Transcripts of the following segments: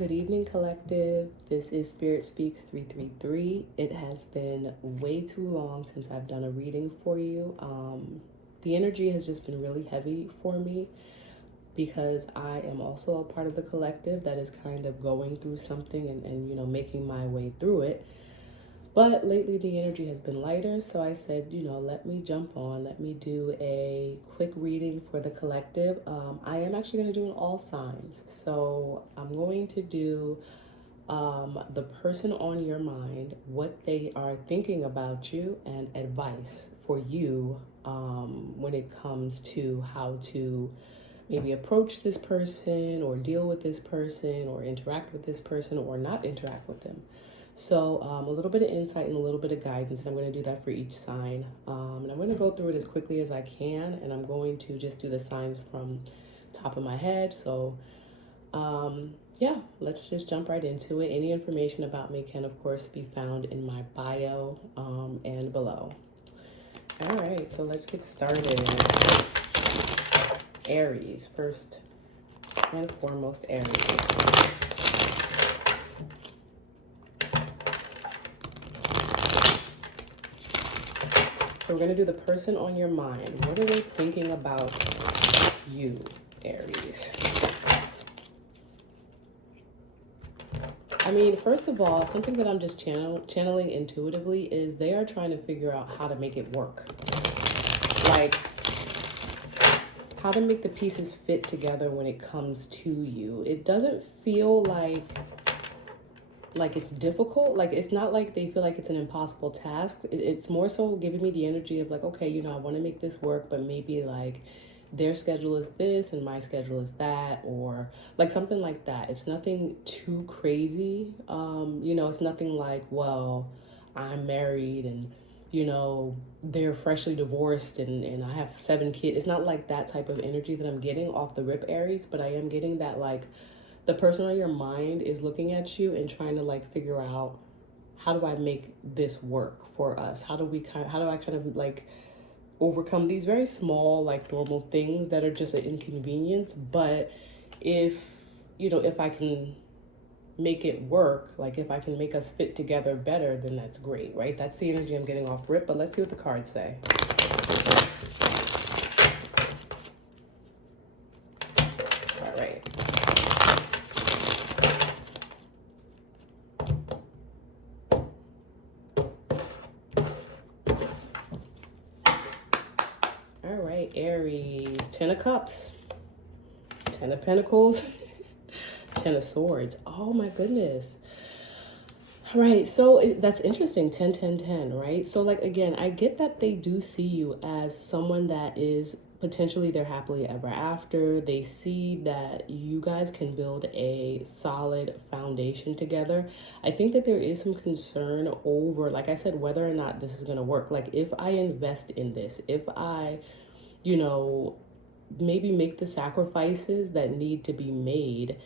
Good evening, collective. This is Spirit Speaks 333. It has been way too long since I've done a reading for you. The energy has just been really heavy for me because I am also a part of the collective that is kind of going through something and making my way through it. But lately the energy has been lighter, so I said, let me jump on, let me do a quick reading for the collective. I am actually going to do an all signs. So I'm going to do the person on your mind, what they are thinking about you, and advice for you when it comes to how to maybe approach this person or deal with this person or interact with this person or not interact with them. So a little bit of insight and a little bit of guidance, and I'm going to do that for each sign. And I'm going to go through it as quickly as I can, and I'm going to just do the signs from top of my head. So yeah, let's just jump right into it. Any information about me can, of course, be found in my bio and below. All right, so let's get started. Aries, first and foremost, Aries. So we're going to do the person on your mind. What are they thinking about you, Aries? I mean, first of all, something that I'm just channeling intuitively is they are trying to figure out how to make it work. Like, how to make the pieces fit together when it comes to you. It doesn't feel like it's difficult. Like, it's not like they feel like it's an impossible task. It's more so giving me the energy of like, okay, I want to make this work, but maybe like their schedule is this and my schedule is that, or like something like that. It's nothing too crazy. It's nothing like, well, I'm married and they're freshly divorced and I have 7 kids. It's not like that type of energy that I'm getting off the rip, Aries, but I am getting that like the person on your mind is looking at you and trying to like figure out, how do I make this work for us? How do I kind of like overcome these very small, like normal things that are just an inconvenience? But if I can make it work, like if I can make us fit together better, then that's great, right? That's the energy I'm getting off rip, but let's see what the cards say. All right. All right, Aries, 10 of Cups, 10 of Pentacles, 10 of Swords. Oh my goodness. All right, so that's interesting, 10, 10, 10, right? So like, again, I get that they do see you as someone that is potentially their happily ever after. They see that you guys can build a solid foundation together. I think that there is some concern over, like I said, whether or not this is going to work. Like, if I invest in this, if I maybe make the sacrifices that need to be made,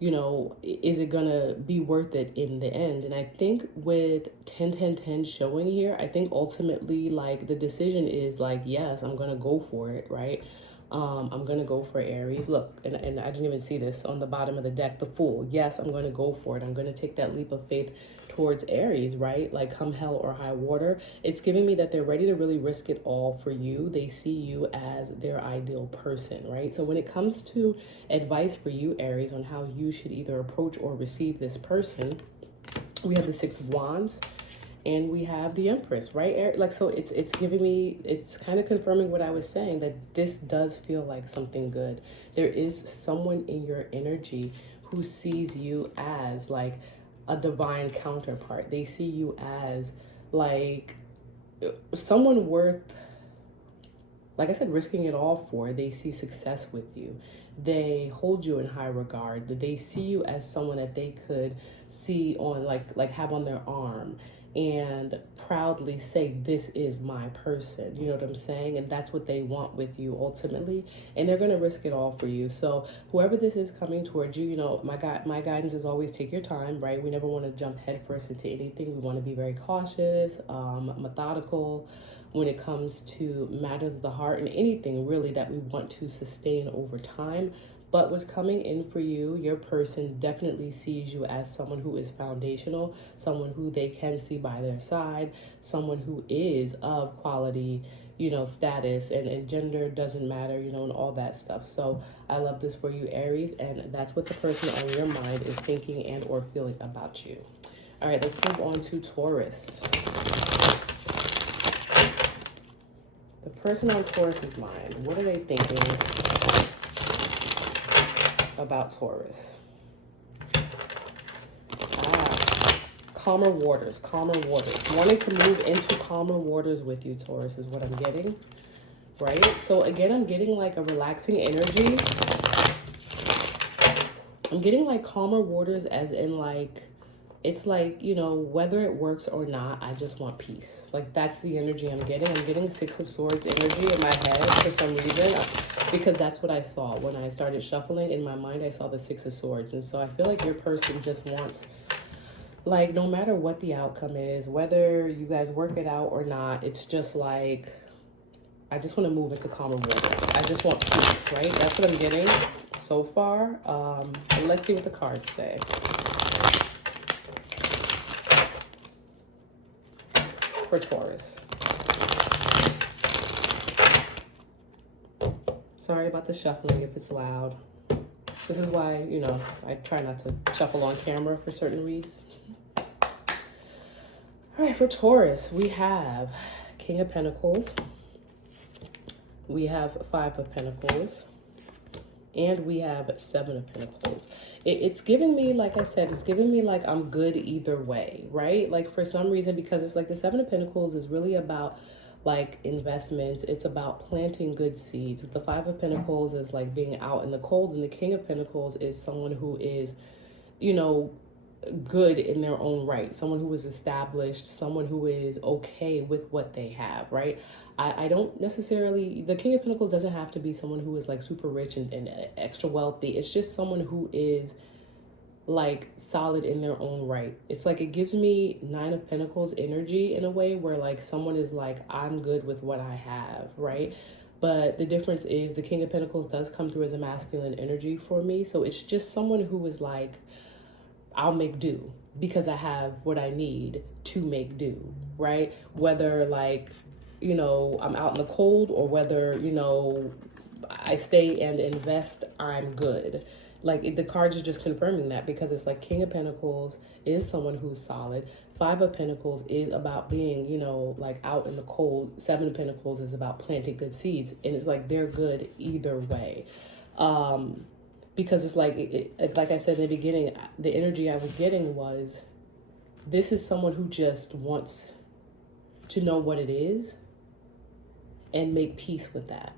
is it gonna be worth it in the end? And I think with 10, 10, 10 showing here, I think ultimately like the decision is like, yes, I'm gonna go for it, right? I'm gonna go for Aries. Look, and I didn't even see this on the bottom of the deck, the Fool. Yes, I'm gonna go for it. I'm gonna take that leap of faith towards Aries, right? Like, come hell or high water. It's giving me that they're ready to really risk it all for you. They see you as their ideal person, right? So when it comes to advice for you, Aries, on how you should either approach or receive this person, we have the 6 of Wands and we have the Empress, right? Like, so it's giving me, it's kind of confirming what I was saying, that this does feel like something good. There is someone in your energy who sees you as like a divine counterpart. They see you as like someone worth, like I said, risking it all for. They see success with you. They hold you in high regard. They see you as someone that they could see on like have on their arm and proudly say, this is my person. You know what I'm saying? And that's what they want with you ultimately. And they're going to risk it all for you. So whoever this is coming towards you, my guidance is always take your time, right? We never want to jump headfirst into anything. We want to be very cautious, methodical when it comes to matters of the heart and anything really that we want to sustain over time. But what's coming in for you, your person definitely sees you as someone who is foundational, someone who they can see by their side, someone who is of quality, status, and gender doesn't matter, and all that stuff. So I love this for you, Aries, and that's what the person on your mind is thinking and or feeling about you. All right, let's move on to Taurus. The person on Taurus's mind, what are they thinking about Taurus? Calmer waters, calmer waters. Wanting to move into calmer waters with you, Taurus, is what I'm getting, right? So again, I'm getting like a relaxing energy. I'm getting like calmer waters as in like, it's like, whether it works or not, I just want peace. Like, that's the energy I'm getting. I'm getting Six of Swords energy in my head for some reason, because that's what I saw. When I started shuffling in my mind, I saw the Six of Swords. And so I feel like your person just wants, like, no matter what the outcome is, whether you guys work it out or not, it's just like, I just want to move into calmer waters. I just want peace, right? That's what I'm getting so far. Let's see what the cards say. For Taurus. Sorry about the shuffling if it's loud. This is why, I try not to shuffle on camera for certain reads. All right, for Taurus, we have King of Pentacles. We have Five of Pentacles. And we have Seven of Pentacles. It's giving me, like I said, it's giving me like I'm good either way, right? Like for some reason, because it's like the Seven of Pentacles is really about like investments. It's about planting good seeds. The Five of Pentacles is like being out in the cold. And the King of Pentacles is someone who is, good in their own right. Someone who is established, someone who is okay with what they have, right? I don't necessarily, the King of Pentacles doesn't have to be someone who is like super rich and extra wealthy. It's just someone who is like solid in their own right. It's like, it gives me Nine of Pentacles energy in a way where like someone is like, I'm good with what I have, right? But the difference is the King of Pentacles does come through as a masculine energy for me. So it's just someone who is like, I'll make do because I have what I need to make do, right? Whether like, I'm out in the cold or whether, I stay and invest, I'm good. Like the cards are just confirming that, because it's like King of Pentacles is someone who's solid. Five of Pentacles is about being, like out in the cold. Seven of Pentacles is about planting good seeds. And it's like they're good either way. Because it's like, like I said in the beginning, the energy I was getting was, this is someone who just wants to know what it is and make peace with that,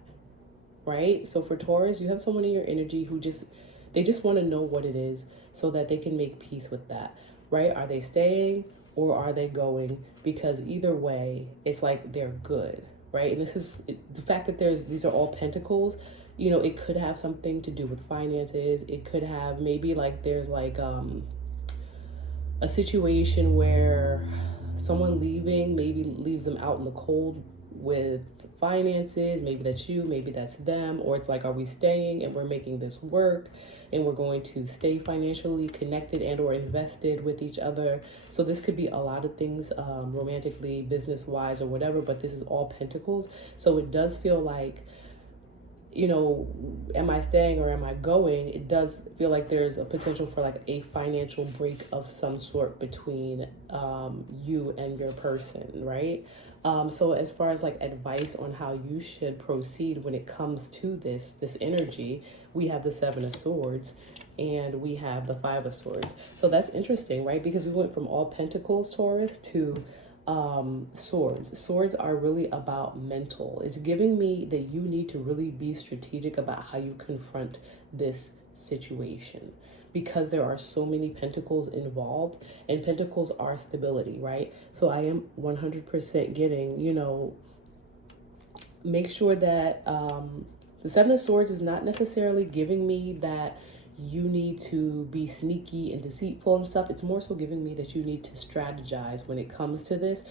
right? So for Taurus, you have someone in your energy who they just want to know what it is so that they can make peace with that, right? Are they staying or are they going? Because either way, it's like they're good, right? And this is the fact that these are all pentacles. It could have something to do with finances. It could have maybe like there's like a situation where someone leaving maybe leaves them out in the cold with finances. Maybe that's you, maybe that's them. Or it's like, are we staying and we're making this work and we're going to stay financially connected and or invested with each other. So this could be a lot of things, romantically, business-wise, or whatever, but this is all pentacles. So it does feel like, am I staying or am I going? It does feel like there's a potential for like a financial break of some sort between you and your person, right? So as far as like advice on how you should proceed when it comes to this energy, we have the Seven of Swords and we have the Five of Swords. So that's interesting, right? Because we went from all pentacles, Taurus, to swords. Swords are really about mental. It's giving me that you need to really be strategic about how you confront this situation, because there are so many pentacles involved, and pentacles are stability, right? So I am 100% getting, make sure that the Seven of Swords is not necessarily giving me that you need to be sneaky and deceitful and stuff. It's more so giving me that you need to strategize when it comes to this.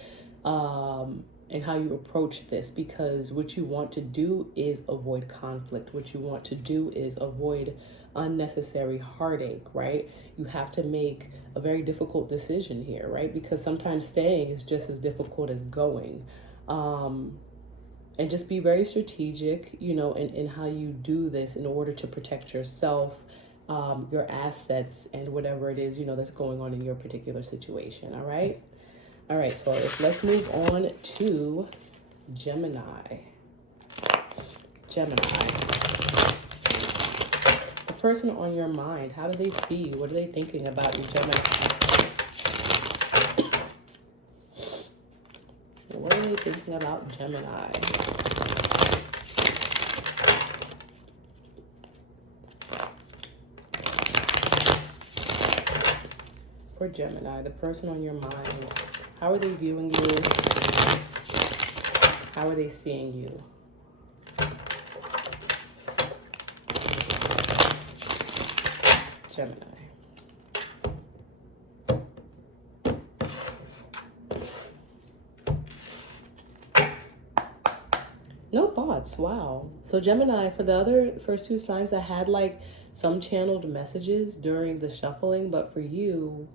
and how you approach this, because what you want to do is avoid conflict. What you want to do is avoid unnecessary heartache, right? You have to make a very difficult decision here, right? Because sometimes staying is just as difficult as going. And just be very strategic, you know, in how you do this in order to protect yourself, your assets, and whatever it is, you know, that's going on in your particular situation. All right. All right, Taurus, let's move on to Gemini. Gemini. The person on your mind, how do they see you? What are they thinking about you, Gemini? What are they thinking about Gemini? For Gemini, the person on your mind, how are they viewing you? How are they seeing you? Gemini. No thoughts. Wow. So Gemini, for the other first two signs, I had like some channeled messages during the shuffling, but for you,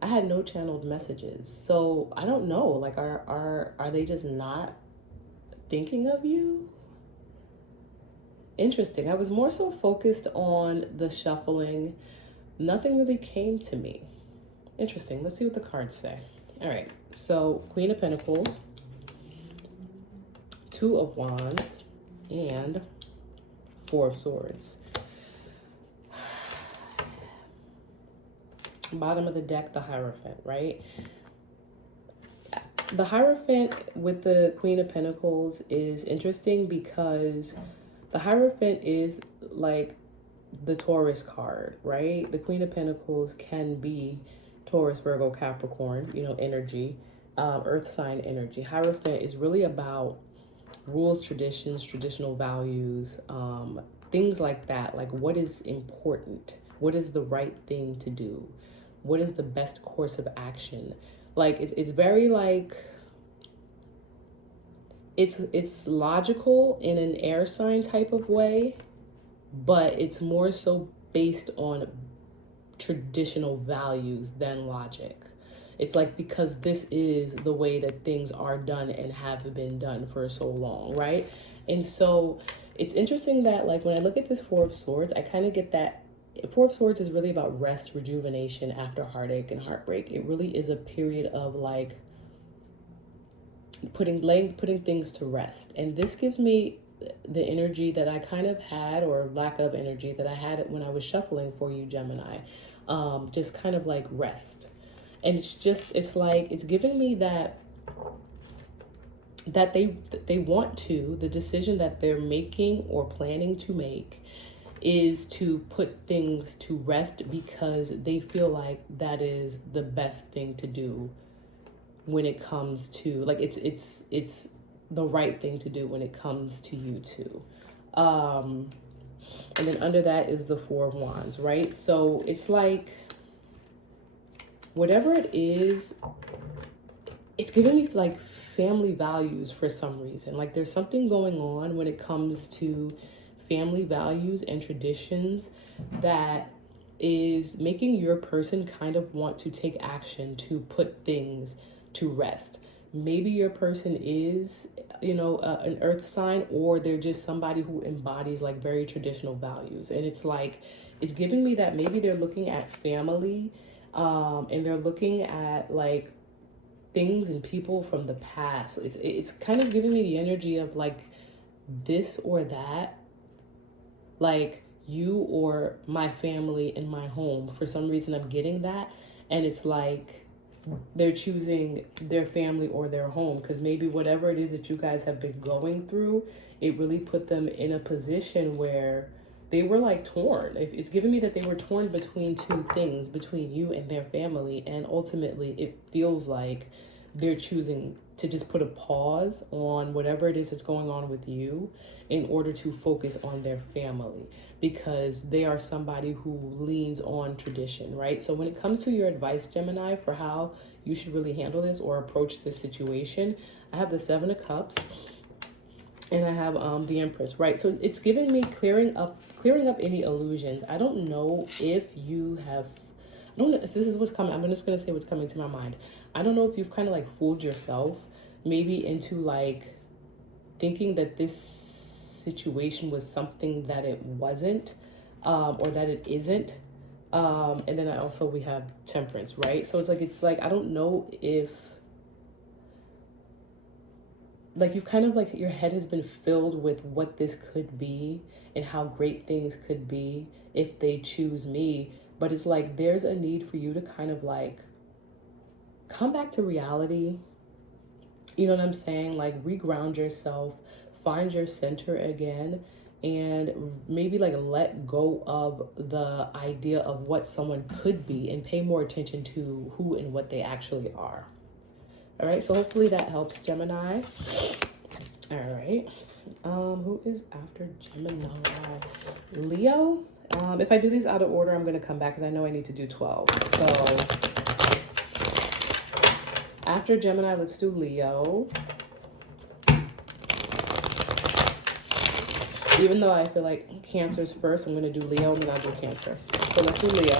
I had no channeled messages. So I don't know, like, are they just not thinking of you? Interesting. I was more so focused on the shuffling. Nothing really came to me. Interesting. Let's see what the cards say. All right. So Queen of Pentacles, Two of Wands, and Four of Swords. Bottom of the deck, the Hierophant, right? The Hierophant with the Queen of Pentacles is interesting because the Hierophant is like the Taurus card, right? The Queen of Pentacles can be Taurus, Virgo, Capricorn, you know, energy, earth sign energy. Hierophant is really about rules, traditions, traditional values, things like that. Like, what is important? What is the right thing to do? What is the best course of action? Like, it's very like, it's logical in an air sign type of way, but it's more so based on traditional values than logic. It's like, because this is the way that things are done and have been done for so long, right? And so it's interesting that, like, when I look at this Four of Swords, I kind of get that Four of Swords is really about rest, rejuvenation after heartache and heartbreak. It really is a period of like putting things to rest. And this gives me the energy that I kind of had, or lack of energy that I had when I was shuffling for you, Gemini. Just kind of like rest. And it's like, it's giving me that they want to, the decision that they're making or planning to make is to put things to rest, because they feel like that is the best thing to do when it comes to, like, it's the right thing to do when it comes to you two. And then under that is the Four of Wands, right? So it's like, whatever it is, it's giving me like family values for some reason. Like, there's something going on when it comes to family values and traditions that is making your person kind of want to take action to put things to rest. Maybe your person is, you know, an earth sign, or they're just somebody who embodies like very traditional values. And it's like, it's giving me that maybe they're looking at family, and they're looking at like things and people from the past. It's kind of giving me the energy of like this or that, like you or my family in my home. For some reason, I'm getting that. And it's like they're choosing their family or their home, because maybe whatever it is that you guys have been going through, it really put them in a position where they were like torn. It's giving me that they were torn between two things, between you and their family. And ultimately, it feels like they're choosing to just put a pause on whatever it is that's going on with you in order to focus on their family, because they are somebody who leans on tradition, right? So when it comes to your advice, Gemini, for how you should really handle this or approach this situation, I have the Seven of Cups and I have the Empress, right? So it's giving me clearing up any illusions. I don't know if you have, I don't know, this is what's coming. I'm just going to say what's coming to my mind. I don't know if you've kind of like fooled yourself maybe into like thinking that this situation was something that it wasn't, or that it isn't. And then we have Temperance, right? So it's like, I don't know if like you've kind of like, your head has been filled with what this could be and how great things could be if they choose me. But it's like, there's a need for you to kind of like come back to reality. You know what I'm saying? Like reground yourself, find your center again, and maybe like let go of the idea of what someone could be and pay more attention to who and what they actually are. All right, so hopefully that helps, Gemini. All right, who is after Gemini? Leo. If I do these out of order, I'm going to come back because I know I need to do 12. So after Gemini, let's do Leo. Even though I feel like Cancer's first, I'm going to do Leo and then I'll do Cancer. So let's do Leo.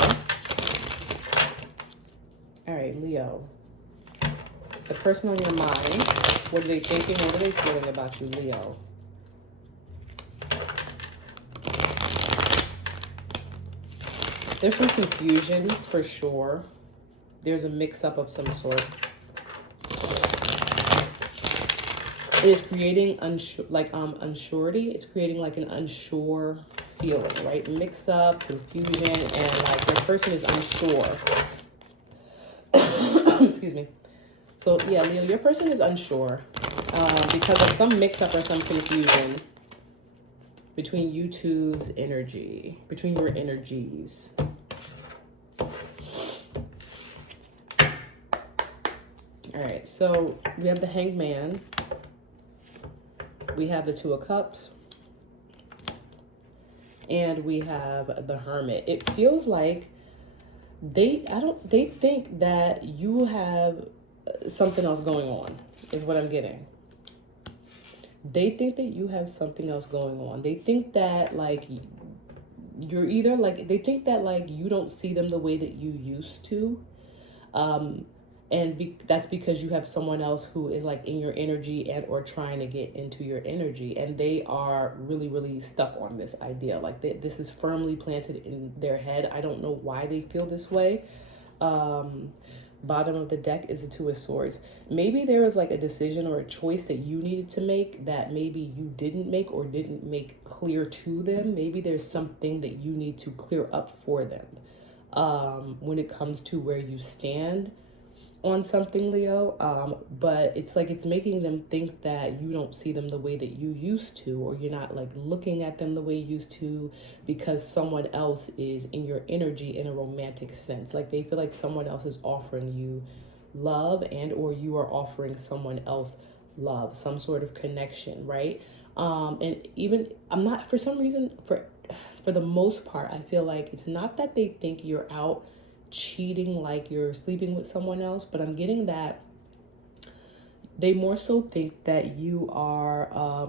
All right, Leo. The person on your mind, what are they thinking? What are they feeling about you, Leo? There's some confusion for sure. There's a mix-up of some sort. It is creating unsurety. It's creating like an unsure feeling, right? Mix-up, confusion, and like the person is unsure. Excuse me. So yeah, Leo, your person is unsure because of some mix-up or some confusion between you two's energy, between your energies. All right, so we have the Hanged Man. We have the Two of Cups. And we have the Hermit. It feels like they think that you have something else going on, is what I'm getting. They think that you have something else going on. They think that like you're either like, they think that like you don't see them the way that you used to. That's because you have someone else who is like in your energy and or trying to get into your energy. And they are really, really stuck on this idea. Like this is firmly planted in their head. I don't know why they feel this way. Bottom of the deck is the Two of Swords. Maybe there was like a decision or a choice that you needed to make that maybe you didn't make or didn't make clear to them. Maybe there's something that you need to clear up for them when it comes to where you stand on something, Leo. But it's like it's making them think that you don't see them the way that you used to, or you're not like looking at them the way you used to because someone else is in your energy in a romantic sense. Like they feel like someone else is offering you love and or you are offering someone else love, some sort of connection, right? And even I'm not, for some reason, for the most part, I feel like it's not that they think you're out cheating, like you're sleeping with someone else, but I'm getting that they more so think that you are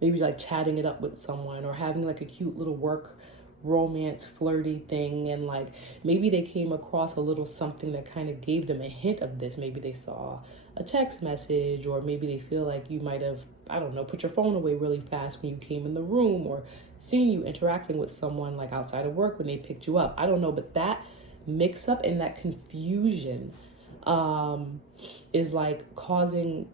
maybe like chatting it up with someone or having like a cute little work romance flirty thing, and like maybe they came across a little something that kind of gave them a hint of this. Maybe they saw a text message, or maybe they feel like you might have, I don't know, put your phone away really fast when you came in the room, or seeing you interacting with someone like outside of work when they picked you up. I don't know, but that mix up and that confusion is like causing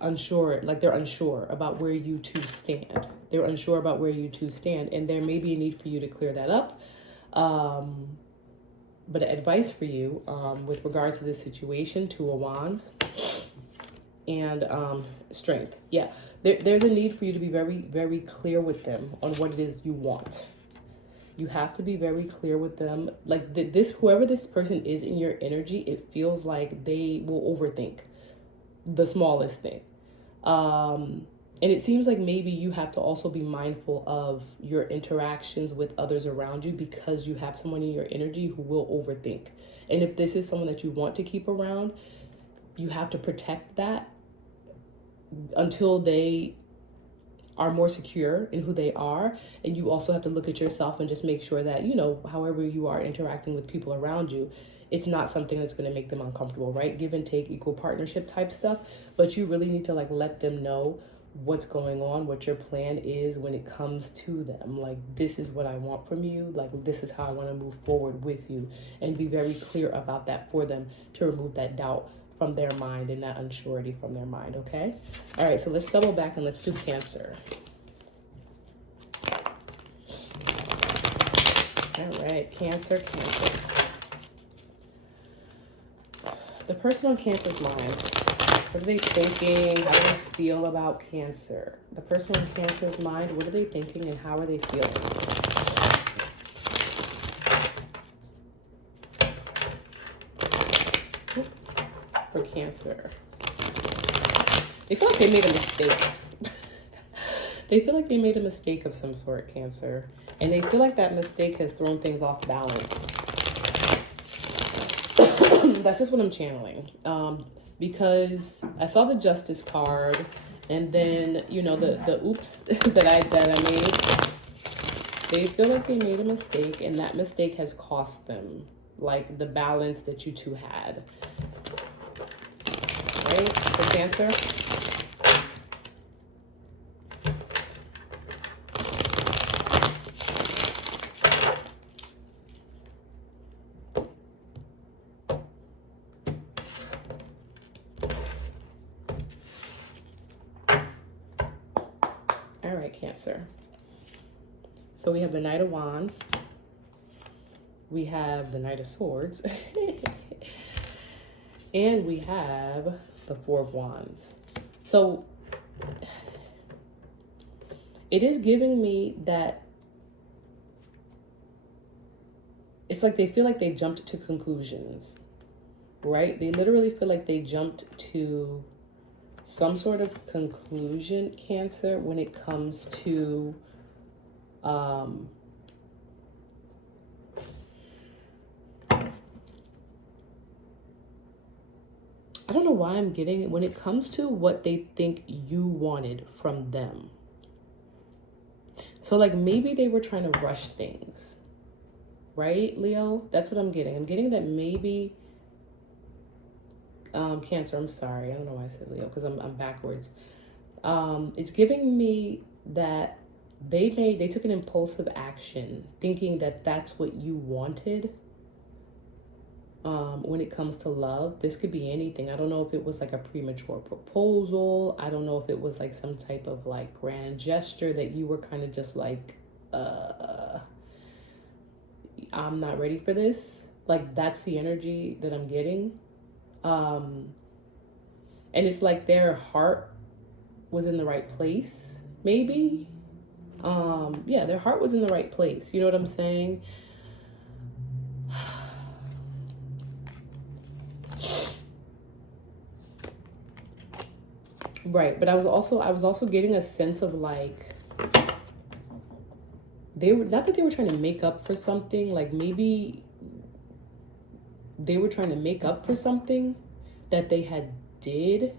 unsure, like they're unsure about where you two stand. They're unsure about where you two stand, and there may be a need for you to clear that up. But advice for you with regards to this situation, Two of Wands and Strength. Yeah, there's a need for you to be very, very clear with them on what it is you want. You have to be very clear with them. Like whoever this person is in your energy, it feels like they will overthink, the smallest thing. And it seems like maybe you have to also be mindful of your interactions with others around you, because you have someone in your energy who will overthink. And if this is someone that you want to keep around, you have to protect that until they are more secure in who they are. And you also have to look at yourself and just make sure that, you know, however you are interacting with people around you, it's not something that's going to make them uncomfortable, right? Give and take, equal partnership type stuff. But you really need to like let them know what's going on, what your plan is when it comes to them. Like, this is what I want from you. Like, this is how I want to move forward with you, and be very clear about that for them to remove that doubt from their mind and that unsurety from their mind. Okay. All right. So let's double back and let's do Cancer. All right. Cancer. The person on Cancer's mind. What are they thinking? How do they feel about Cancer? The person on Cancer's mind, what are they thinking and how are they feeling? For Cancer. They feel like they made a mistake. They feel like they made a mistake of some sort, Cancer. And they feel like that mistake has thrown things off balance. That's just what I'm channeling. Because I saw the Justice card, and then, you know, the oops that I made. They feel like they made a mistake, and that mistake has cost them, like, the balance that you two had. Right? For Cancer. All right, Cancer. So we have the Knight of Wands. We have the Knight of Swords. And we have the Four of Wands. So it is giving me that it's like they feel like they jumped to conclusions, right? They literally feel like they jumped to some sort of conclusion, Cancer, when it comes to I don't know why I'm getting it when it comes to what they think you wanted from them. So like maybe they were trying to rush things, right, Leo? That's what I'm getting. I'm getting that maybe Cancer, I'm sorry. I don't know why I said Leo, because I'm backwards. It's giving me that they took an impulsive action thinking that that's what you wanted. When it comes to love, this could be anything. I don't know if it was like a premature proposal. I don't know if it was like some type of like grand gesture that you were kind of just like, I'm not ready for this. Like, that's the energy that I'm getting. And it's like their heart was in the right place, maybe. Yeah, their heart was in the right place. You know what I'm saying? Right, but I was also getting a sense of like they were, not that they were trying to make up for something, like maybe they were trying to make up for something that they had did,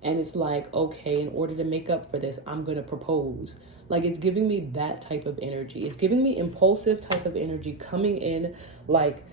and it's like, okay, in order to make up for this, I'm gonna propose. Like, it's giving me that type of energy. It's giving me impulsive type of energy coming in like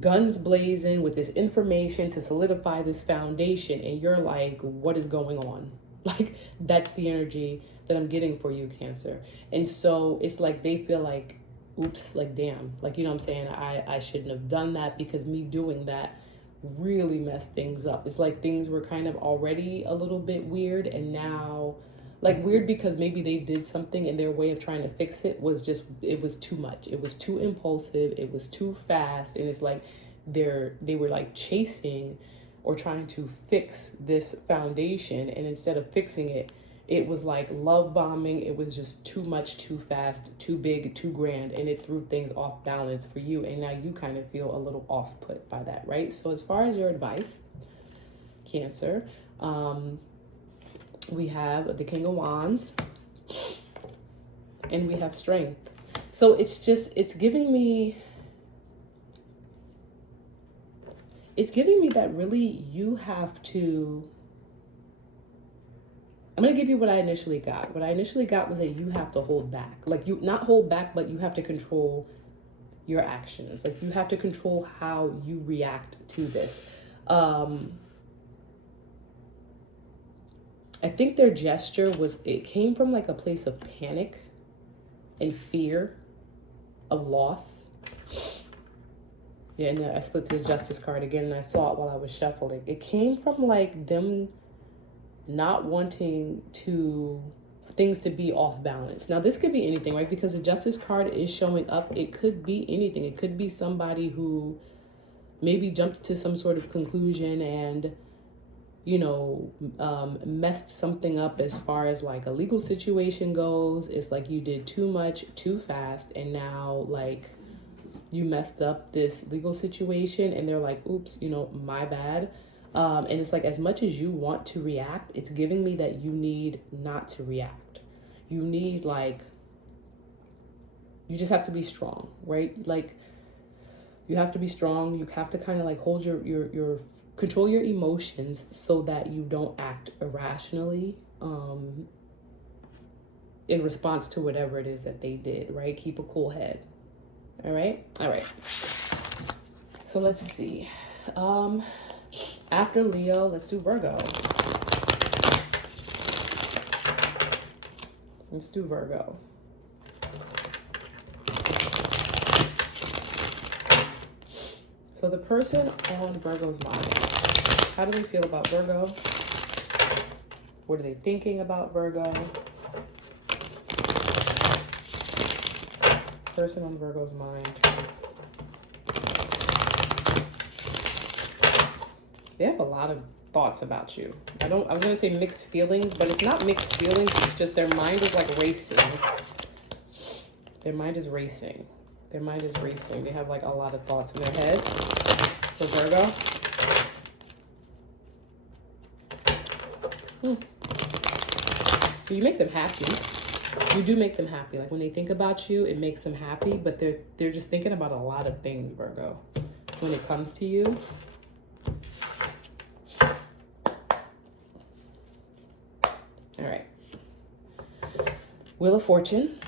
guns blazing with this information to solidify this foundation, and you're like, what is going on? Like, that's the energy that I'm getting for you, Cancer. And so it's like they feel like, oops, like, damn, like, you know what I'm saying, I shouldn't have done that, because me doing that really messed things up. It's like things were kind of already a little bit weird, and now like weird because maybe they did something and their way of trying to fix it was just, it was too much. It was too impulsive. It was too fast. And it's like they were like chasing or trying to fix this foundation. And instead of fixing it, it was like love bombing. It was just too much, too fast, too big, too grand. And it threw things off balance for you. And now you kind of feel a little off put by that, right? So as far as your advice, Cancer, We have the King of Wands, and we have Strength. So it's giving me that really you have to, I'm going to give you what I initially got. What I initially got was that you have to hold back. Like, you not hold back, but you have to control your actions. Like, you have to control how you react to this. I think their gesture it came from like a place of panic and fear of loss. Yeah, and then I split to the Justice card again, and I saw it while I was shuffling. It came from like them not wanting things to be off balance. Now, this could be anything, right? Because the Justice card is showing up. It could be anything. It could be somebody who maybe jumped to some sort of conclusion and, you know, messed something up as far as like a legal situation goes. It's like you did too much too fast, and now like you messed up this legal situation, and they're like, oops, you know, my bad. And it's like, as much as you want to react, it's giving me that you need not to react. You need, like, you just have to be strong, right? Like, you have to be strong. You have to kind of like hold your control your emotions so that you don't act irrationally in response to whatever it is that they did, right? Keep a cool head. All right. So let's see. After Leo, let's do Virgo. Let's do Virgo. So the person on Virgo's mind, how do they feel about Virgo? What are they thinking about Virgo? Person on Virgo's mind. They have a lot of thoughts about you. I was going to say mixed feelings, but it's not mixed feelings. It's just their mind is like racing. Their mind is racing. Their mind is racing. They have like a lot of thoughts in their head. For Virgo. You make them happy. You do make them happy. Like, when they think about you, it makes them happy, but they're just thinking about a lot of things, Virgo, when it comes to you. All right. Wheel of Fortune.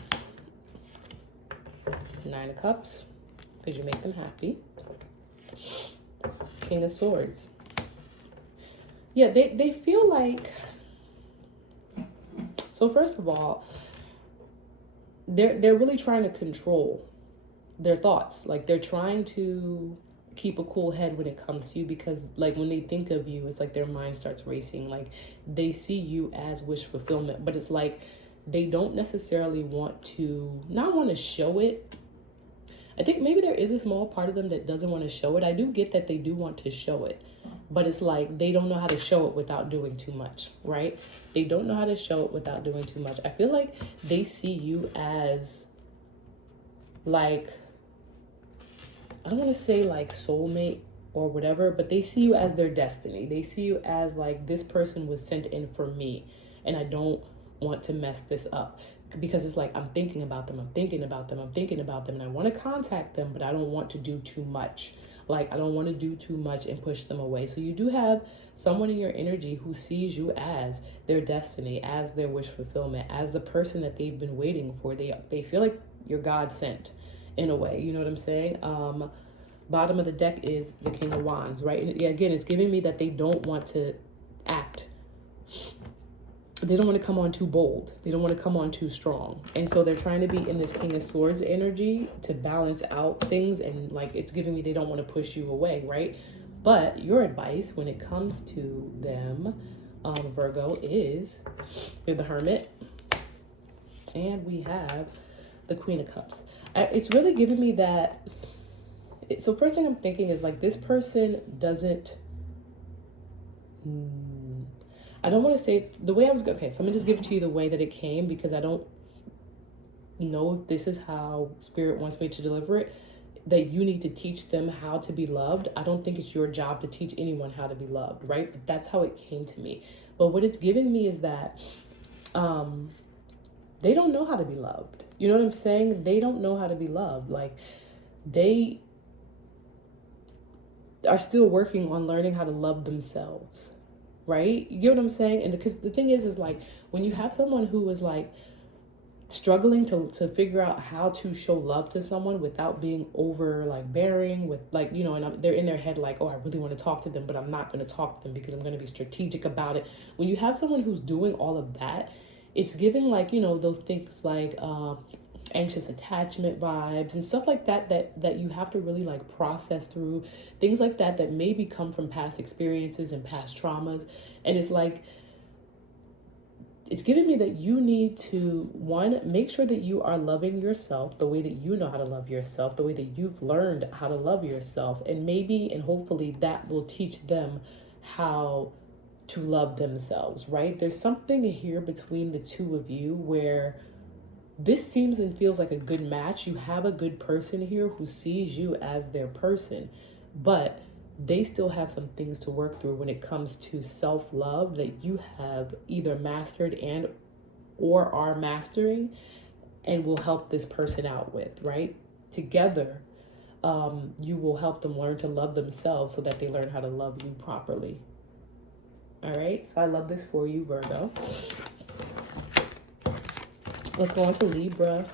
9 of Cups, because you make them happy. King of Swords. Yeah, they feel like, so first of all, they're really trying to control their thoughts. Like, they're trying to keep a cool head when it comes to you, because like when they think of you, it's like their mind starts racing. Like, they see you as wish fulfillment, but it's like they don't necessarily want to show it. I think maybe there is a small part of them that doesn't want to show it. I do get that they do want to show it, but it's like they don't know how to show it without doing too much, right? They don't know how to show it without doing too much. I feel like they see you as like, I don't want to say like soulmate or whatever, but they see you as their destiny. They see you as like, this person was sent in for me, and I don't want to mess this up. Because it's like, I'm thinking about them, and I want to contact them, but I don't want to do too much. Like, I don't want to do too much and push them away. So you do have someone in your energy who sees you as their destiny, as their wish fulfillment, as the person that they've been waiting for. They feel like you're God sent in a way. You know what I'm saying? Bottom of the deck is the King of Wands, right? And again, it's giving me that they don't want to act. They don't want to come on too bold. They don't want to come on too strong. And so they're trying to be in this King of Swords energy to balance out things. And like, it's giving me they don't want to push you away, right? But your advice when it comes to them, Virgo, is you're the Hermit. And we have the Queen of Cups. It's really giving me that. So first thing I'm thinking is like, this person doesn't... I don't want to say the way I was going. Okay, so I'm going to just give it to you the way that it came, because I don't know if this is how Spirit wants me to deliver it. that you need to teach them how to be loved. I don't think it's your job to teach anyone how to be loved, right? But that's how it came to me. But what it's giving me is that they don't know how to be loved. You know what I'm saying? They don't know how to be loved. Like, they are still working on learning how to love themselves, right? You get what I'm saying? And because the thing is like, when you have someone who is like struggling to figure out how to show love to someone without being over like bearing with, like, you know, and they're in their head like, oh, I really want to talk to them, but I'm not going to talk to them because I'm going to be strategic about it. When you have someone who's doing all of that, it's giving like, you know, those things like anxious attachment vibes and stuff like that you have to really like process through, things like that maybe come from past experiences and past traumas. And it's like, it's giving me that you need to, one, make sure that you are loving yourself the way that you know how to love yourself, the way that you've learned how to love yourself. And maybe and hopefully that will teach them how to love themselves, right? There's something here between the two of you where this seems and feels like a good match. You have a good person here who sees you as their person, but they still have some things to work through when it comes to self-love that you have either mastered and or are mastering and will help this person out with, right? Together, you will help them learn to love themselves so that they learn how to love you properly. All right, so I love this for you, Virgo. Let's go on to Libra.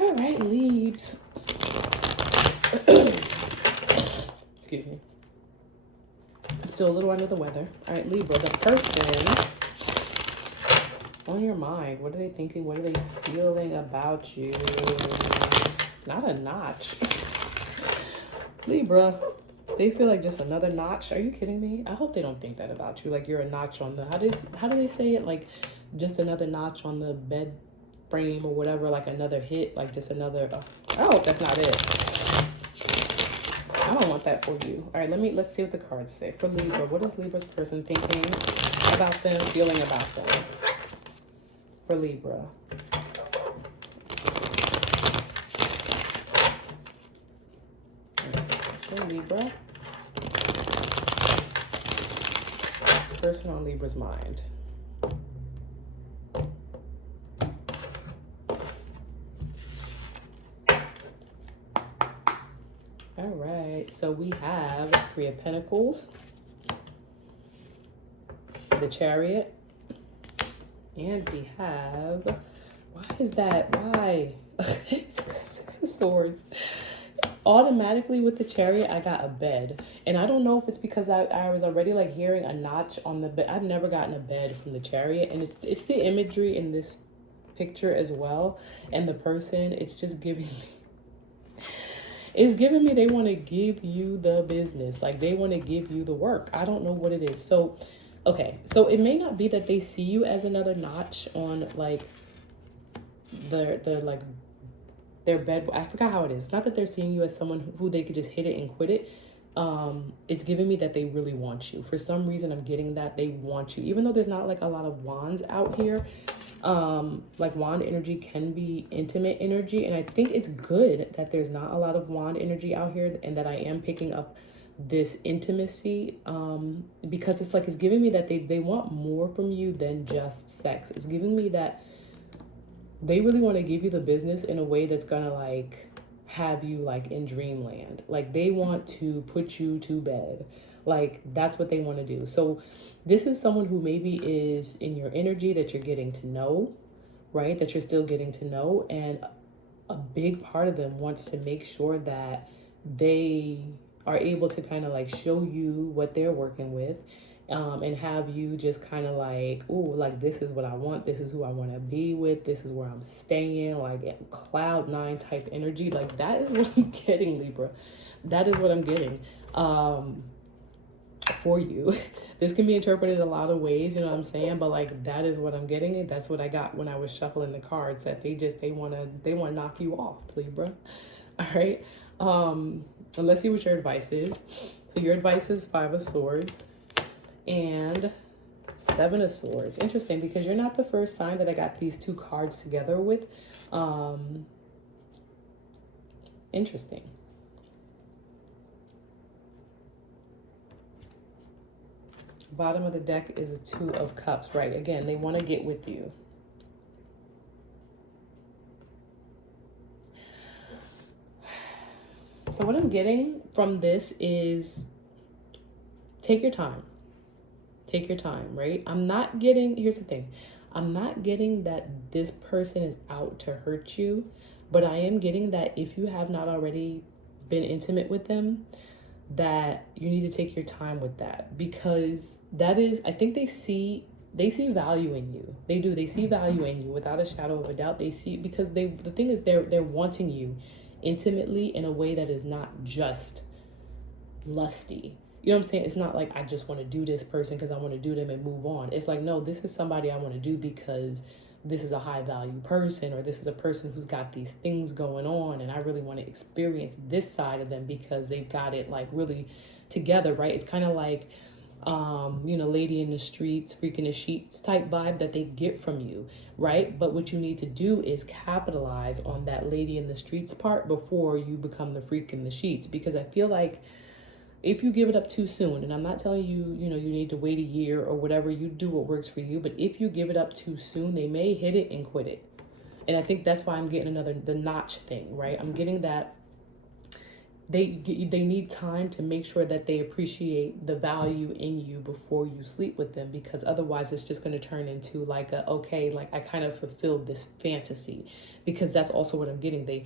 All right, Libs. Excuse me. I'm still a little under the weather. All right, Libra, the person on your mind, what are they thinking? What are they feeling about you? Not a notch. Libra, they feel like just another notch. Are you kidding me? I hope they don't think that about you. Like you're a notch on the, how do they say it? Like just another notch on the bed frame or whatever, like another hit, like just another, I hope that's not it. I don't want that for you. All right, let's see what the cards say. For Libra, what is Libra's person thinking about them, feeling about them? For Libra. For Libra. Person on Libra's mind. All right, so we have Three of Pentacles, the Chariot, and we have, why is that? Why? Six of Swords. Automatically with the Chariot, I got a bed. And I don't know if it's because I was already like hearing a notch on the bed. I've never gotten a bed from the Chariot. And it's the imagery in this picture as well. And the person, it's just giving me, it's giving me they want to give you the business. Like they want to give you the work. I don't know what it is. So, okay. So it may not be that they see you as another notch on like the like their bed. I forgot how it is. Not that they're seeing you as someone who they could just hit it and quit it. It's giving me that they really want you. For some reason, I'm getting that they want you. Even though there's not like a lot of wands out here. Like wand energy can be intimate energy. And I think it's good that there's not a lot of wand energy out here and that I am picking up this intimacy. Because it's like, it's giving me that they want more from you than just sex. It's giving me that they really want to give you the business in a way that's gonna like have you like in dreamland. Like they want to put you to bed. Like that's what they want to do. So this is someone who maybe is in your energy that you're getting to know, right? That you're still getting to know. And a big part of them wants to make sure that they are able to kind of like show you what they're working with. And have you just kind of like, ooh, like this is what I want. This is who I want to be with. This is where I'm staying. Like cloud nine type energy. Like that is what I'm getting, Libra. That is what I'm getting for you. This can be interpreted a lot of ways, you know what I'm saying? But like that is what I'm getting. That's what I got when I was shuffling the cards. That they want to knock you off, Libra. All right. And let's see what your advice is. So your advice is Five of Swords. And Seven of Swords. Interesting, because you're not the first sign that I got these two cards together with. Interesting. Bottom of the deck is a Two of Cups, right? Again, they want to get with you. So what I'm getting from this is take your time. Take your time, right? I'm not getting, here's the thing. I'm not getting that this person is out to hurt you, but I am getting that if you have not already been intimate with them, that you need to take your time with that, because that is, I think they see value in you. They do. They see value in you without a shadow of a doubt. They see, because the thing is they're wanting you intimately in a way that is not just lusty. You know what I'm saying? It's not like I just want to do this person because I want to do them and move on. It's like, no, this is somebody I want to do because this is a high value person, or this is a person who's got these things going on, and I really want to experience this side of them because they've got it like really together, right? It's kind of like, lady in the streets, freak in the sheets type vibe that they get from you, right? But what you need to do is capitalize on that lady in the streets part before you become the freak in the sheets, because I feel like if you give it up too soon, and I'm not telling you, you need to wait a year or whatever, you do what works for you. But if you give it up too soon, they may hit it and quit it. And I think that's why I'm getting the notch thing, right? I'm getting that they need time to make sure that they appreciate the value in you before you sleep with them, because otherwise it's just going to turn into like I kind of fulfilled this fantasy, because that's also what I'm getting. They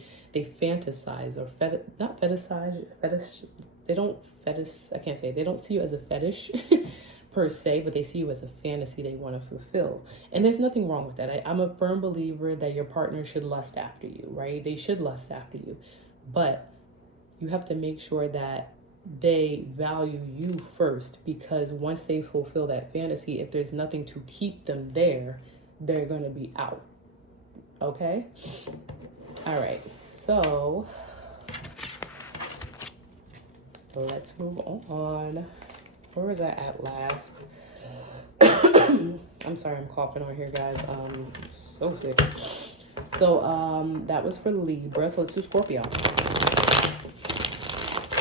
fantasize or not fetish. They don't fetish, I can't say, they don't see you as a fetish per se, but they see you as a fantasy they want to fulfill. And there's nothing wrong with that. I'm a firm believer that your partner should lust after you, right? They should lust after you. But you have to make sure that they value you first, because once they fulfill that fantasy, if there's nothing to keep them there, they're going to be out. Okay? All right. So let's move on. Where was I at last? I'm sorry, I'm coughing on here, guys. So sick. So that was for Libra. So let's do Scorpio.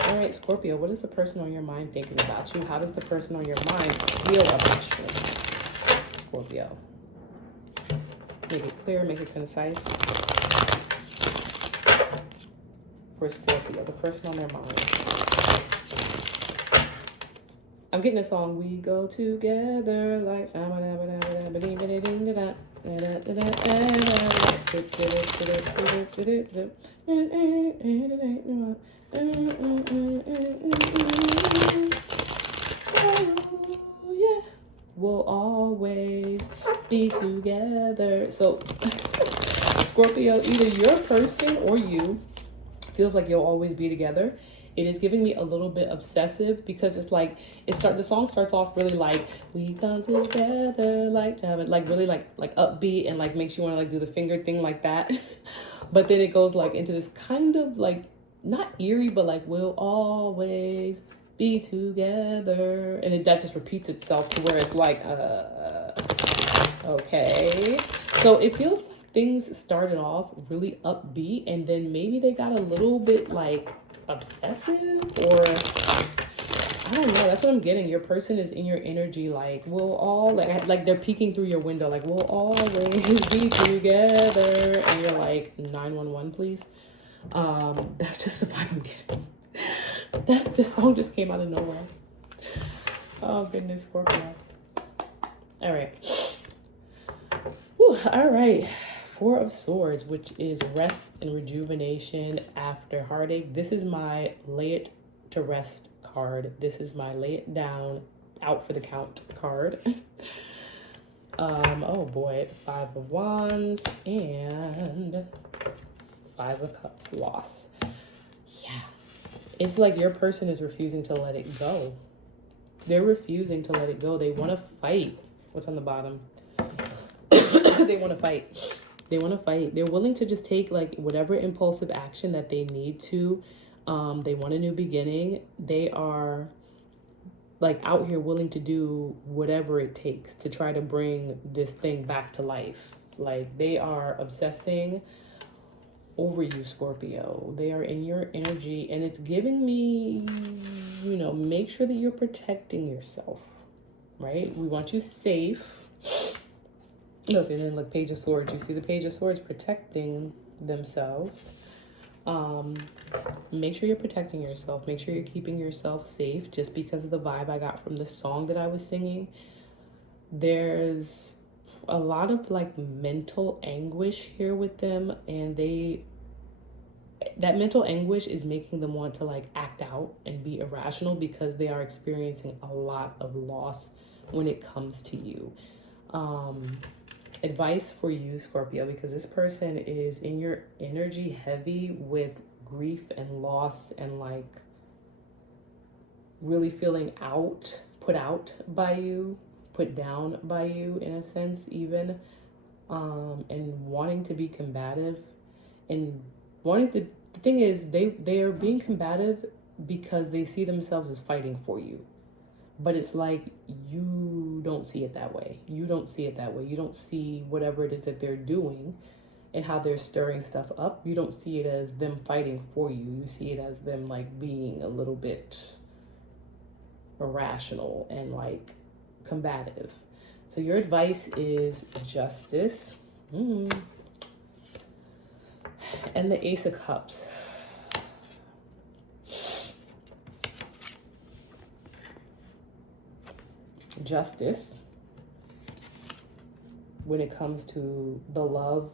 All right, Scorpio, what is the person on your mind thinking about you? How does the person on your mind feel about you? Scorpio. Make it clear, make it concise. For Scorpio, the person on their mind. I'm getting a song, we go together like we'll always be together. So Scorpio, either your person or you feels like you'll always be together. It is giving me a little bit obsessive, because it's like the song starts off really like we come together like really like upbeat, and like makes you want to like do the finger thing like that. But then it goes like into this kind of like not eerie, but like we'll always be together, and that just repeats itself to where it's like okay. So it feels like things started off really upbeat, and then maybe they got a little bit like obsessive, or I don't know. That's what I'm getting. Your person is in your energy like we'll all like they're peeking through your window like we'll always be together, and you're like 911 please. That's just the vibe I'm getting. This song just came out of nowhere. Oh goodness, Scorpio. All right. Whew, all right. Four of Swords, which is rest and rejuvenation after heartache. This is my lay it to rest card. This is my lay it down, out for the count card. Oh boy, Five of Wands and Five of Cups, loss. Yeah. It's like your person is refusing to let it go. They're refusing to let it go. They want to fight. What's on the bottom? They want to fight. They want to fight. They're willing to just take like whatever impulsive action that they need to. They want a new beginning. They are like out here willing to do whatever it takes to try to bring this thing back to life. Like they are obsessing over you, Scorpio. They are in your energy, and it's giving me, you know, make sure that you're protecting yourself, right? We want you safe. Look, and then look, Page of Swords. You see the Page of Swords protecting themselves. Make sure you're protecting yourself. Make sure you're keeping yourself safe. Just because of the vibe I got from the song that I was singing, there's a lot of like mental anguish here with them, and that mental anguish is making them want to like act out and be irrational because they are experiencing a lot of loss when it comes to you. Advice for you, Scorpio, because this person is in your energy heavy with grief and loss and like really feeling put out by you, put down by you in a sense even, and wanting to be combative and wanting to, the thing is they are being combative because they see themselves as fighting for you. But it's like you don't see it that way. You don't see it that way. You don't see whatever it is that they're doing and how they're stirring stuff up. You don't see it as them fighting for you. You see it as them like being a little bit irrational and like combative. So your advice is justice. And the Ace of Cups. Justice when it comes to the love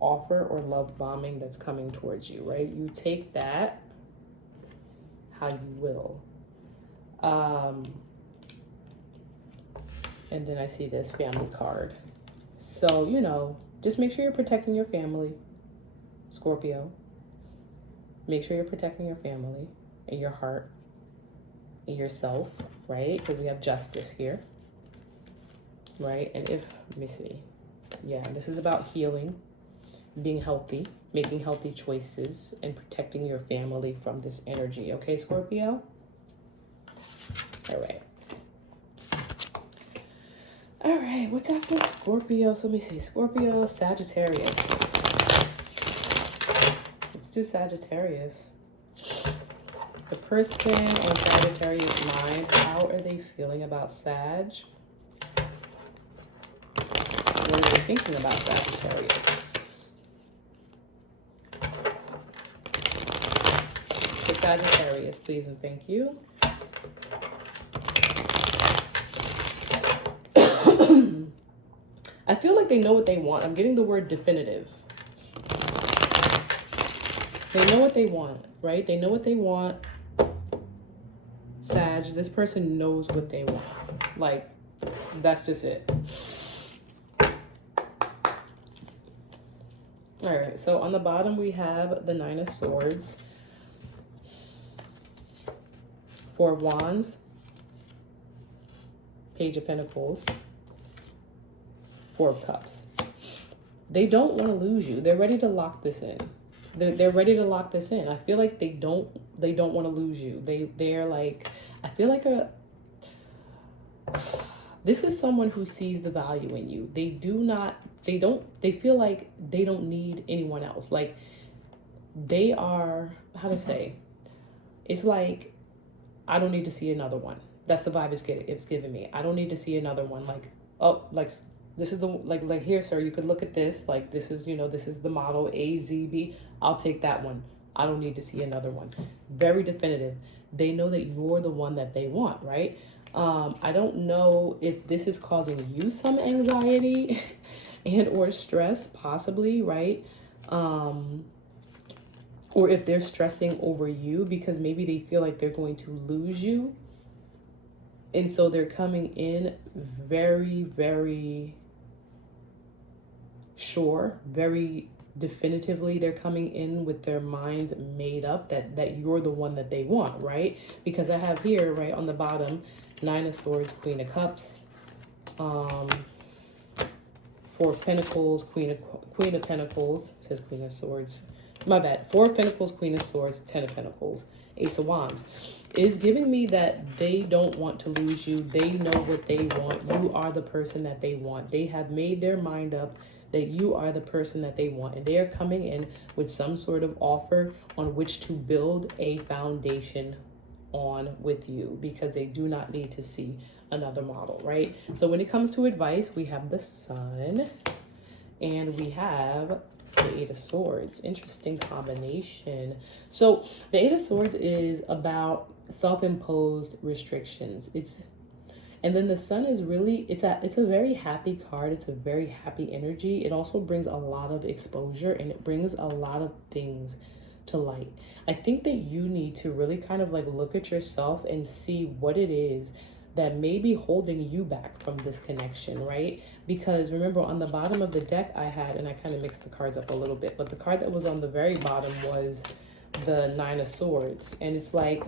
offer or love bombing that's coming towards you, right? You take that how you will. And then I see this family card. So, you know, just make sure you're protecting your family, Scorpio. Make sure you're protecting your family and your heart and yourself, right? Because we have justice here, right? And if, let me see. Yeah, this is about healing, being healthy, making healthy choices, and protecting your family from this energy. Okay, Scorpio? All right. All right, what's after Scorpio? So let me see. Scorpio, Sagittarius. Let's do Sagittarius. The person on Sagittarius' mind, how are they feeling about Sag? What are they thinking about Sagittarius? The Sagittarius, please and thank you. I feel like they know what they want. I'm getting the word definitive. They know what they want, right? They know what they want. Sag, this person knows what they want. Like, that's just it. All right, so on the bottom we have the Nine of Swords, Four of Wands, Page of Pentacles, Four of Cups. They don't want to lose you. They're ready to lock this in. They're ready to lock this in. I feel like they don't want to lose you. They're like, I feel like this is someone who sees the value in you. They feel like they don't need anyone else. Like they are, how to say, it's like, I don't need to see another one. That's the vibe it's giving me. I don't need to see another one. Like, oh, like this is the, like here, sir, you could look at this. Like this is, you know, this is the model AZB. I'll take that one. I don't need to see another one. Very definitive. They know that you're the one that they want, right? I don't know if this is causing you some anxiety and or stress, possibly, right? Or if they're stressing over you because maybe they feel like they're going to lose you. And so they're coming in very, very sure, very definitively. They're coming in with their minds made up that you're the one that they want, right? Because I have here, right on the bottom, Nine of Swords, Queen of Cups, Four of Pentacles, Queen of Pentacles, it says Queen of Swords. My bad. Four of Pentacles, Queen of Swords, Ten of Pentacles, Ace of Wands. It is giving me that they don't want to lose you. They know what they want. You are the person that they want. They have made their mind up. that you are the person that they want. And they are coming in with some sort of offer on which to build a foundation on with you, because they do not need to see another model, right? So when it comes to advice, we have the Sun and we have the Eight of Swords. Interesting combination. So the Eight of Swords is about self-imposed restrictions. And then the Sun is really, it's a very happy card. It's a very happy energy. It also brings a lot of exposure, and it brings a lot of things to light. I think that you need to really kind of like look at yourself and see what it is that may be holding you back from this connection, right? Because remember, on the bottom of the deck I had, and I kind of mixed the cards up a little bit, but the card that was on the very bottom was the Nine of Swords. And it's like,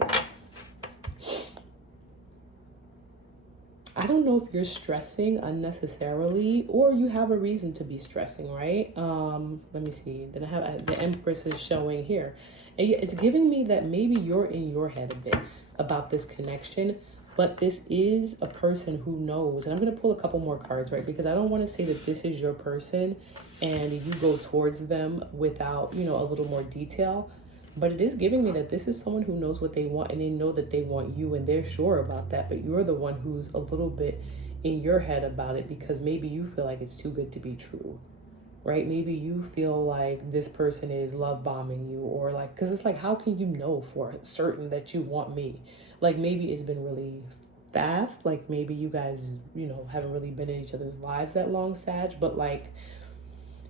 I don't know if you're stressing unnecessarily or you have a reason to be stressing, right? Let me see. Then I have the Empress is showing here. And it's giving me that maybe you're in your head a bit about this connection, but this is a person who knows. And I'm going to pull a couple more cards, right? Because I don't want to say that this is your person and you go towards them without, you know, a little more detail. But it is giving me that this is someone who knows what they want, and they know that they want you, and they're sure about that. But you're the one who's a little bit in your head about it because maybe you feel like it's too good to be true, right? Maybe you feel like this person is love bombing you, or like, because it's like, how can you know for certain that you want me? Like, maybe it's been really fast. Like, maybe you guys, you know, haven't really been in each other's lives that long, Sag, but like,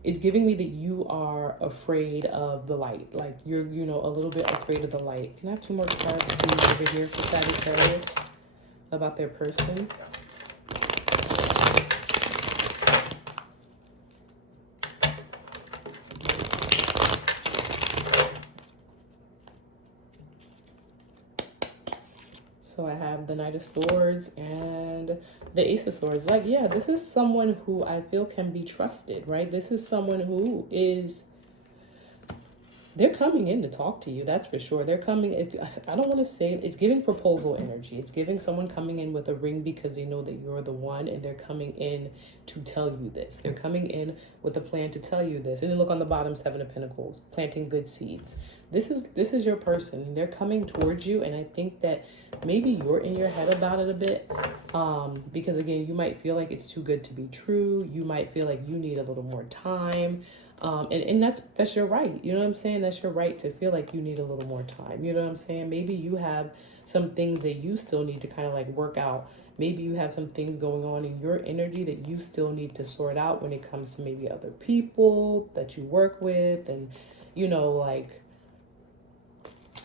it's giving me that you are afraid of the light. Like, you're, you know, a little bit afraid of the light. Can I have 2 more cards please over here for Sagittarius about their person? So I have the Knight of Swords and the Ace of Swords. Like, yeah, this is someone who I feel can be trusted, right? This is someone who is, they're coming in to talk to you. That's for sure. They're coming, I don't want to say, it's giving proposal energy. It's giving someone coming in with a ring because they know that you're the one, and they're coming in to tell you this. They're coming in with a plan to tell you this. And then look on the bottom, 7 of Pentacles, planting good seeds. This is your person. They're coming towards you, and I think that maybe you're in your head about it a bit, because again, you might feel like it's too good to be true. You might feel like you need a little more time, and that's your right. You know what I'm saying? That's your right to feel like you need a little more time. You know what I'm saying? Maybe you have some things that you still need to kind of like work out. Maybe you have some things going on in your energy that you still need to sort out when it comes to maybe other people that you work with, and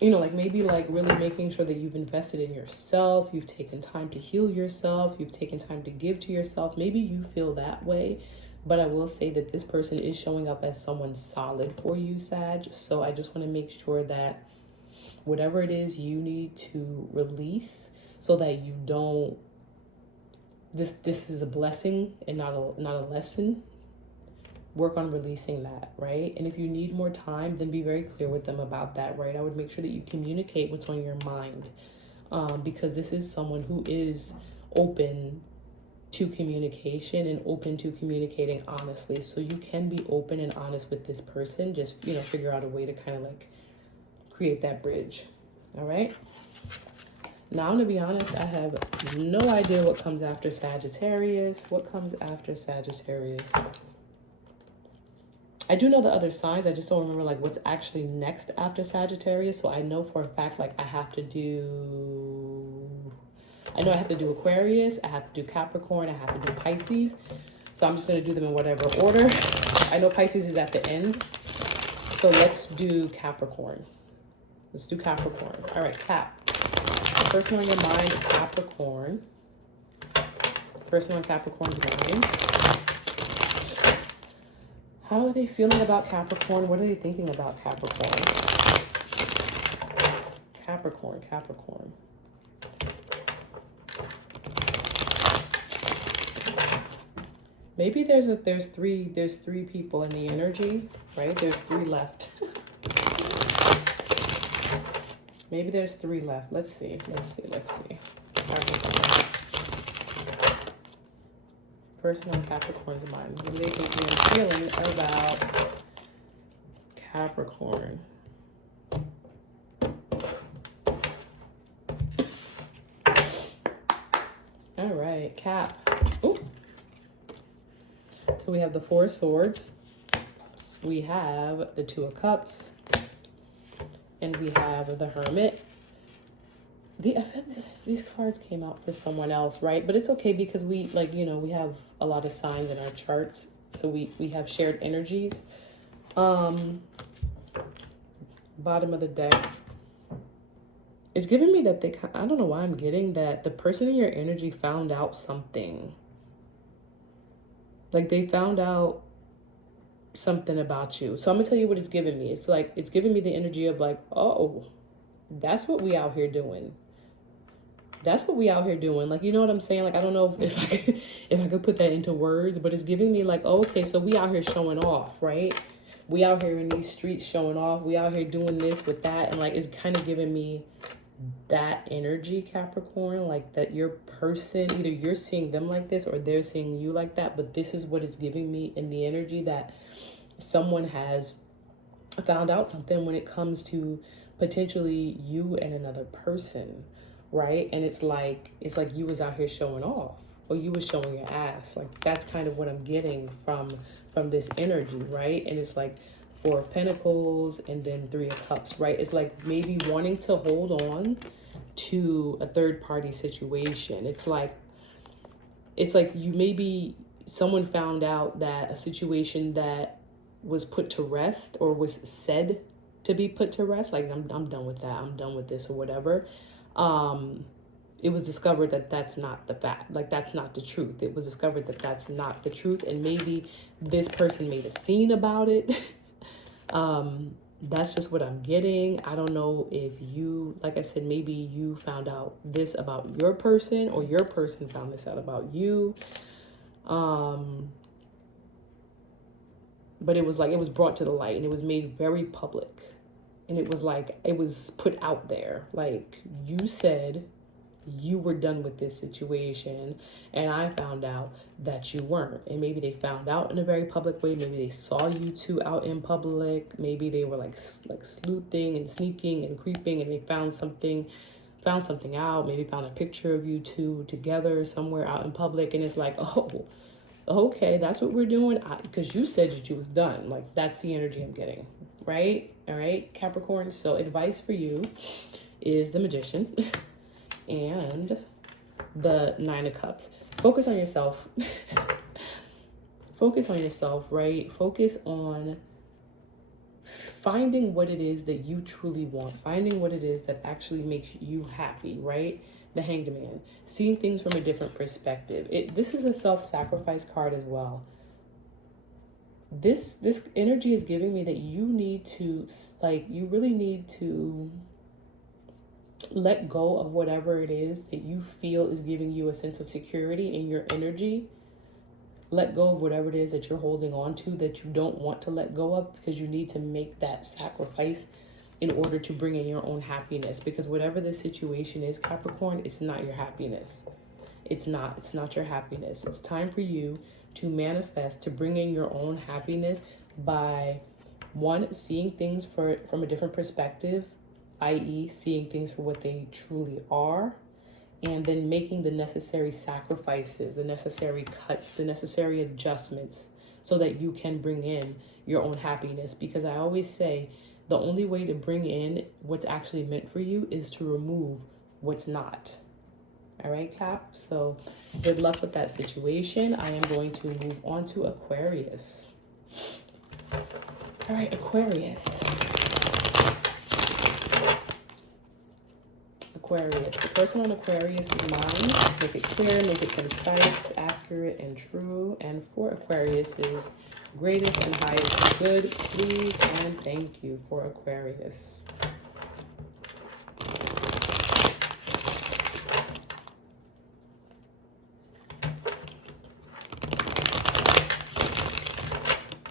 like maybe like really making sure that you've invested in yourself, you've taken time to heal yourself, you've taken time to give to yourself. Maybe you feel that way, but I will say that this person is showing up as someone solid for you, Sag. So I just want to make sure that whatever it is you need to release, so that you don't, this is a blessing and not a lesson. Work on releasing that, right? And if you need more time, then be very clear with them about that, right? I would make sure that you communicate what's on your mind, because this is someone who is open to communication and open to communicating honestly. So you can be open and honest with this person. Just, figure out a way to kind of like create that bridge. All right. Now, I'm going to be honest, I have no idea what comes after Sagittarius. What comes after Sagittarius? I do know the other signs. I just don't remember like what's actually next after Sagittarius. So I know for a fact, like I have to do Aquarius, I have to do Capricorn, I have to do Pisces. So I'm just going to do them in whatever order. I know Pisces is at the end. So let's do Capricorn. Let's do Capricorn. All right, Cap. Person on your mind, Capricorn. Person on Capricorn's mind. How are they feeling about Capricorn? What are they thinking about Capricorn? Capricorn. Maybe there's three people in the energy, right? There's 3 left. Maybe there's 3 left. Let's see. Person on Capricorn's mind. What do they think and feeling about Capricorn? All right, Cap. Ooh. So we have the Four of Swords. We have the Two of Cups. And we have the Hermit. These cards came out for someone else, right? But it's okay because we, like, you know, we have a lot of signs in our charts. So we have shared energies. Bottom of the deck. It's giving me that I don't know why I'm getting that the person in your energy found out something. Like they found out something about you. So I'm going to tell you what it's giving me. It's like, it's giving me the energy of like, oh, that's what we out here doing. That's what we out here doing. Like, you know what I'm saying? Like, I don't know if I could put that into words, but it's giving me like, oh, okay, so we out here showing off, right? We out here in these streets showing off. We out here doing this with that. And like, it's kind of giving me that energy, Capricorn, like that your person, either you're seeing them like this or they're seeing you like that. But this is what it's giving me in the energy, that someone has found out something when it comes to potentially you and another person. Right? And it's like you was out here showing off, or you was showing your ass. Like that's kind of what I'm getting from this energy, right? And it's like Four of Pentacles and then Three of Cups, right? It's like maybe wanting to hold on to a third party situation. It's like you, maybe someone found out that a situation that was put to rest or was said to be put to rest, like I'm done with that, I'm done with this or whatever. It was discovered that that's not the fact, like that's not the truth. It was discovered that that's not the truth, and maybe this person made a scene about it. That's just what I'm getting. I don't know if you, like I said, maybe you found out this about your person, or your person found this out about you. But it was like, it was brought to the light and it was made very public. And it was like, it was put out there. Like, you said you were done with this situation, and I found out that you weren't. And maybe they found out in a very public way. Maybe they saw you two out in public. Maybe they were like sleuthing and sneaking and creeping, and they found something out. Maybe found a picture of you two together somewhere out in public. And it's like, oh, okay, that's what we're doing, because you said that you was done. Like, that's the energy I'm getting, right? All right, Capricorn. So advice for you is the Magician and the Nine of Cups. Focus on yourself. Focus on yourself, right? Focus on finding what it is that you truly want, finding what it is that actually makes you happy, right? The Hanged Man, seeing things from a different perspective. This is a self-sacrifice card as well. This energy is giving me that you need to, like, you really need to let go of whatever it is that you feel is giving you a sense of security in your energy. Let go of whatever it is that you're holding on to that you don't want to let go of, because you need to make that sacrifice in order to bring in your own happiness. Because whatever the situation is, Capricorn, it's not your happiness. It's not your happiness. It's time for you to manifest, to bring in your own happiness by, one, seeing things from a different perspective, i.e. seeing things for what they truly are, and then making the necessary sacrifices, the necessary cuts, the necessary adjustments, so that you can bring in your own happiness. Because I always say, the only way to bring in what's actually meant for you is to remove what's not. All right, Cap? So good luck with that situation. I am going to move on to Aquarius. All right, Aquarius. Aquarius. The person on Aquarius's mind, make it clear, make it concise, accurate, and true. And for Aquarius's greatest and highest good, please and thank you for Aquarius.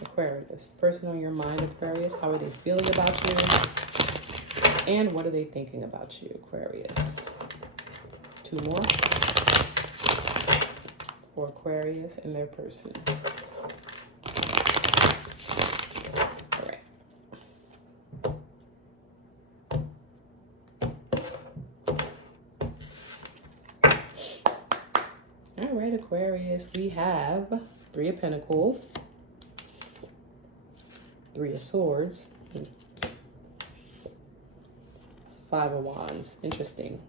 Aquarius, the person on your mind, Aquarius, how are they feeling about you? And what are they thinking about you, Aquarius? Two more. for Aquarius and their person. All right. All right, Aquarius, we have Three of Pentacles, Three of Swords, Five of Wands. Interesting.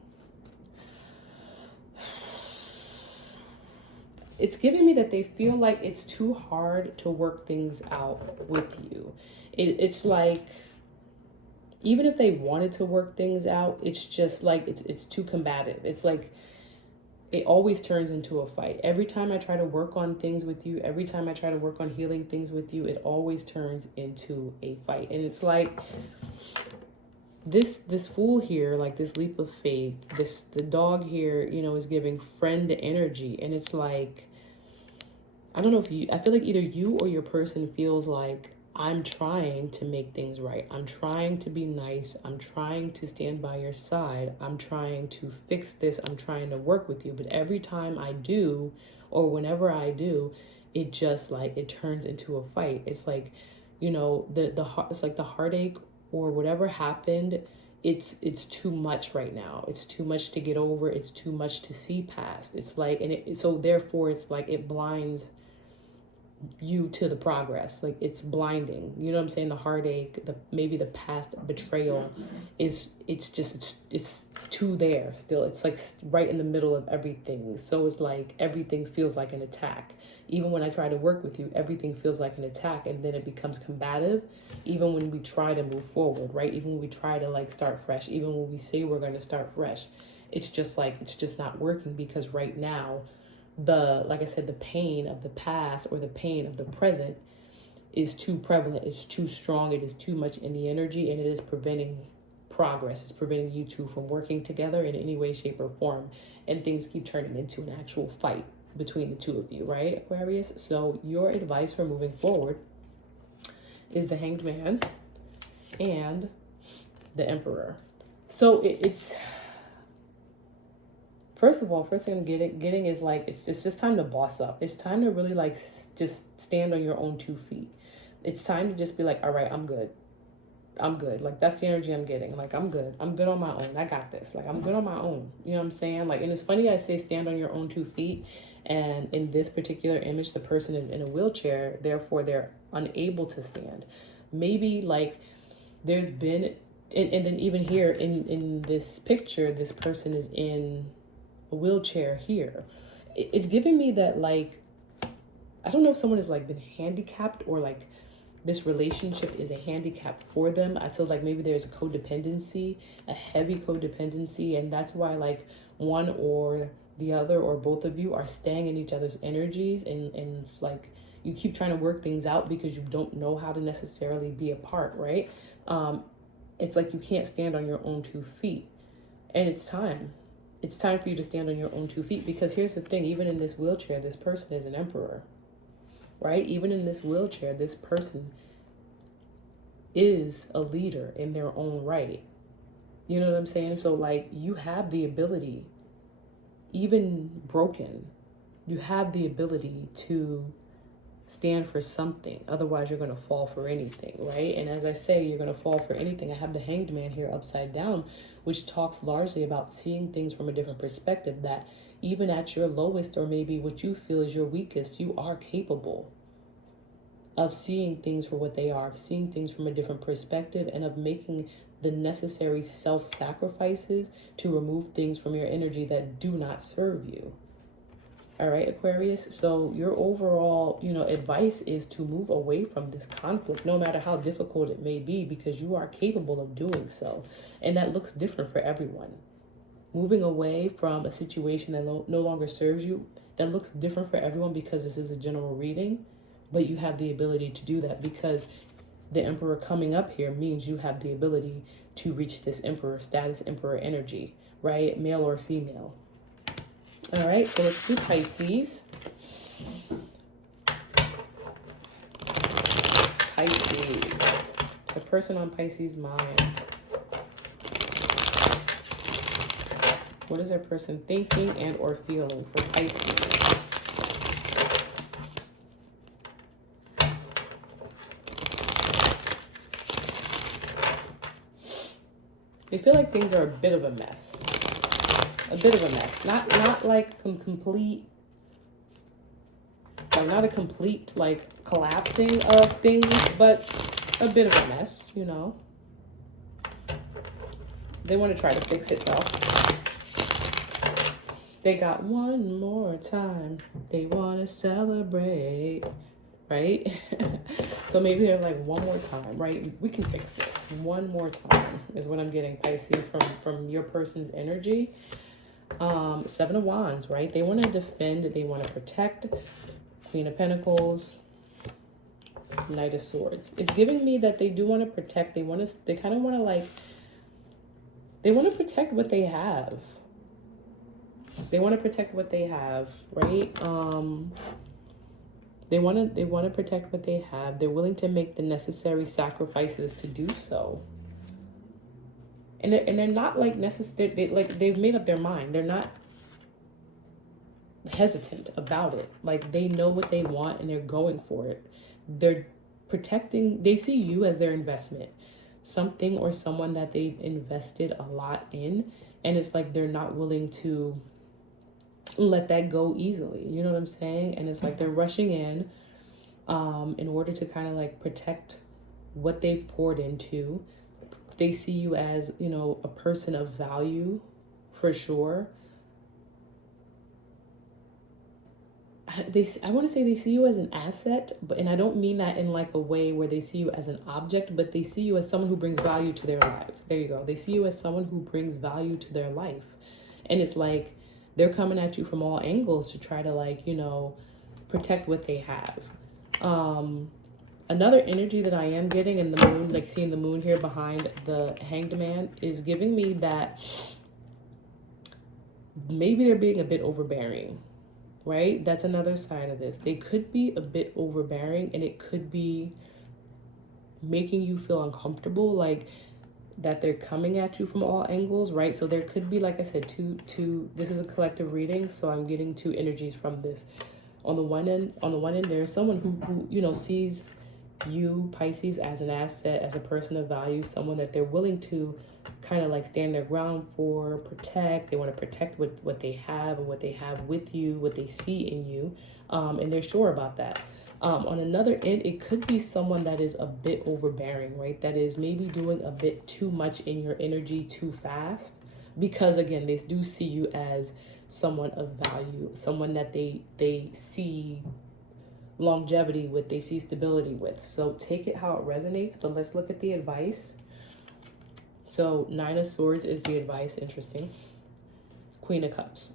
It's giving me that they feel like it's too hard to work things out with you. It's like, even if they wanted to work things out, it's just like, it's too combative. It's like, it always turns into a fight. Every time I try to work on things with you, every time I try to work on healing things with you, it always turns into a fight. And it's like, this fool here, like this leap of faith, the dog here, you know, is giving friend energy. And it's like, I don't know if I feel like either you or your person feels like, I'm trying to make things right. I'm trying to be nice. I'm trying to stand by your side. I'm trying to fix this. I'm trying to work with you. But every time I do, or whenever I do, it just like, it turns into a fight. It's like, you know, it's like the heartache or whatever happened, it's too much right now. It's too much to get over. It's too much to see past. It's like, so therefore it's like, it blinds you to the progress. Like, it's blinding, you know what I'm saying? The heartache, maybe the past betrayal it's too there still. It's like right in the middle of everything. So it's like everything feels like an attack. Even when I try to work with you, everything feels like an attack, and then it becomes combative. Even when we try to move forward, right? Even when we try to like start fresh, even when we say we're going to start fresh, it's just like, it's just not working, because right now, like I said, the pain of the past or the pain of the present is too prevalent, it's too strong, it is too much in the energy, and it is preventing progress. It's preventing you two from working together in any way, shape, or form, and things keep turning into an actual fight between the two of you, right, Aquarius? So your advice for moving forward is the Hanged Man and the Emperor. So it's first of all, first thing I'm getting is like, it's just time to boss up. It's time to really like just stand on your own 2 feet. It's time to just be like, all right, I'm good. I'm good. Like, that's the energy I'm getting. Like, I'm good. I'm good on my own. I got this. Like, I'm good on my own. You know what I'm saying? Like, and it's funny I say stand on your own 2 feet. And in this particular image, the person is in a wheelchair. Therefore, they're unable to stand. Maybe like there's been, and then even here in this picture, this person is in a wheelchair here. It's giving me that, like, I don't know if someone has like been handicapped, or like this relationship is a handicap for them. I feel like maybe there's a codependency, a heavy codependency, and that's why like one or the other or both of you are staying in each other's energies, and it's like you keep trying to work things out because you don't know how to necessarily be apart, right? It's like you can't stand on your own 2 feet, and it's time. It's time for you to stand on your own 2 feet, because here's the thing, even in this wheelchair, this person is an emperor, right? Even in this wheelchair, this person is a leader in their own right. You know what I'm saying? So like, you have the ability, even broken, you have the ability to stand for something. Otherwise, you're going to fall for anything, right? And as I say, you're going to fall for anything. I have the Hanged Man here upside down, which talks largely about seeing things from a different perspective, that even at your lowest, or maybe what you feel is your weakest, you are capable of seeing things for what they are, of seeing things from a different perspective, and of making the necessary self-sacrifices to remove things from your energy that do not serve you. All right, Aquarius. So your overall, advice is to move away from this conflict, no matter how difficult it may be, because you are capable of doing so. And that looks different for everyone. Moving away from a situation that no longer serves you, that looks different for everyone, because this is a general reading, but you have the ability to do that, because the Emperor coming up here means you have the ability to reach this Emperor status, Emperor energy, right? Male or female. All right, so let's do Pisces. Pisces. The person on Pisces' mind. What is their person thinking and or feeling for Pisces? They feel like things are a bit of a mess. A bit of a mess. Not like complete, like not a complete like collapsing of things, but a bit of a mess, you know. They want to try to fix it though. They got one more time. They want to celebrate, right? So maybe they're like, one more time, right? We can fix this. One more time is what I'm getting, Pisces, from your person's energy. Seven of Wands, right? They want to defend. They want to protect. Queen of Pentacles. Knight of Swords. It's giving me that they do want to protect. They kind of want to like, they want to protect what they have. They want to protect what they have, right? They want to protect what they have. They're willing to make the necessary sacrifices to do so. And they're not like necessary. They've made up their mind. They're not hesitant about it. Like they know what they want and they're going for it. They're protecting. They see you as their investment, something or someone that they've invested a lot in, and it's like they're not willing to let that go easily. You know what I'm saying? And it's like they're rushing in order to kind of like protect what they've poured into. They see you as, you know, a person of value for sure. I want to say they see you as an asset, and I don't mean that in like a way where they see you as an object, but they see you as someone who brings value to their life. There you go. They see you as someone who brings value to their life. And it's like they're coming at you from all angles to try to like, you know, protect what they have. Another energy that I am getting in the moon, like seeing the moon here behind the Hanged Man, is giving me that maybe they're being a bit overbearing, right? That's another side of this. They could be a bit overbearing, and it could be making you feel uncomfortable, like that they're coming at you from all angles, right? So there could be, like I said, two, this is a collective reading, so I'm getting two energies from this. On the one end, there's someone who you know, sees you, Pisces, as an asset, as a person of value, someone that they're willing to kind of like stand their ground for, protect. They want to protect what they have and what they have with you, what they see in you, and they're sure about that. On another end, it could be someone that is a bit overbearing, right? That is maybe doing a bit too much in your energy too fast, because again, they do see you as someone of value, someone that they see longevity with, they see stability with. So take it how it resonates, but let's look at the advice. So 9 of Swords is the advice. Interesting. Queen of Cups.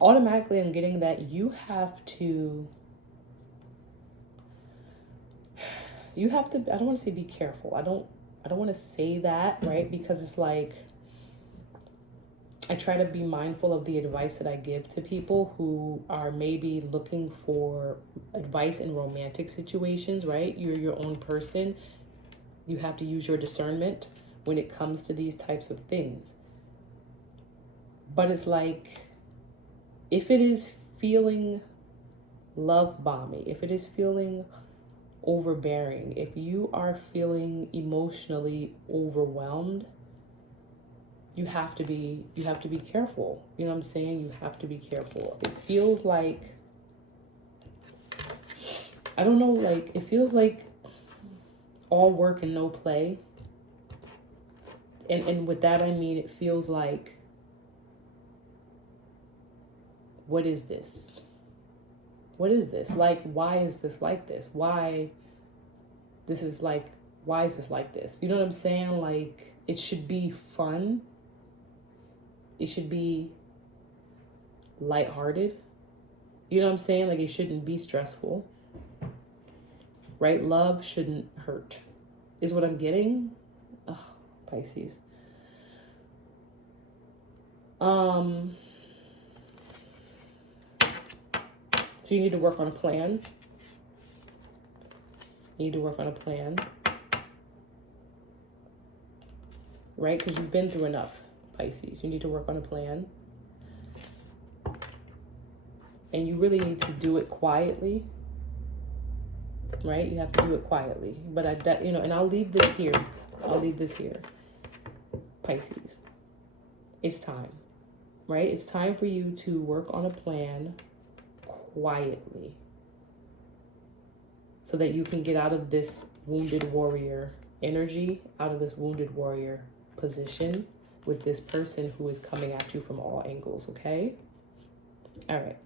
Automatically I'm getting that you have to, I don't want to say be careful. I don't want to say that, right? Because it's like, I try to be mindful of the advice that I give to people who are maybe looking for advice in romantic situations, right? You're your own person. You have to use your discernment when it comes to these types of things. But it's like, if it is feeling love bomby, if it is feeling overbearing, if you are feeling emotionally overwhelmed, you have to be careful. You know what I'm saying? You have to be careful. It feels like, I don't know, like, it feels like all work and no play. And with that, I mean, it feels like, what is this? What is this? Like, why is this like this? Why is this like this? You know what I'm saying? Like, it should be fun. It should be lighthearted. You know what I'm saying? Like, it shouldn't be stressful. Right? Love shouldn't hurt, is what I'm getting. Ugh, Pisces. So you need to work on a plan. You need to work on a plan. Right? Because you've been through enough, Pisces. You need to work on a plan. And you really need to do it quietly. right? You have to do it quietly. But you know, and I'll leave this here. I'll leave this here. Pisces, it's time, right? It's time for you to work on a plan quietly so that you can get out of this wounded warrior energy, out of this wounded warrior position with this person who is coming at you from all angles, okay? All right.